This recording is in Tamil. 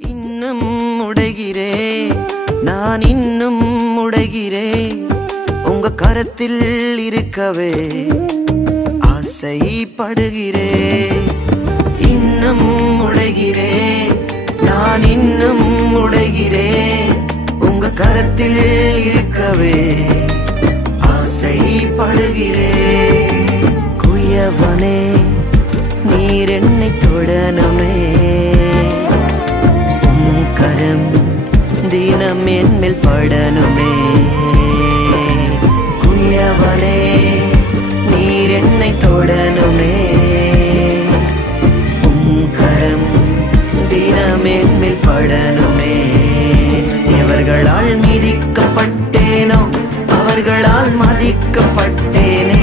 இன்னும் உடைகிறே நான் இன்னும் உடைகிறே உங்க கரத்தில் இருக்கவே ஆசைப்படுகிறே இன்னும் உடைகிறே நான் இன்னும் உடைகிறே உங்க கரத்தில் இருக்கவே ஆசைப்படுகிறே குயவனே நீர் என்னை தொடனுமே கரம் தினம் என் மேல் படனுமே குயவனே நீர் என்னை தொடனுமே கரம் தினம் என் மேல் படனுமே எவர்களால் மிதிக்கப்பட்டேனோ அவர்களால் மதிக்கப்பட்டேனே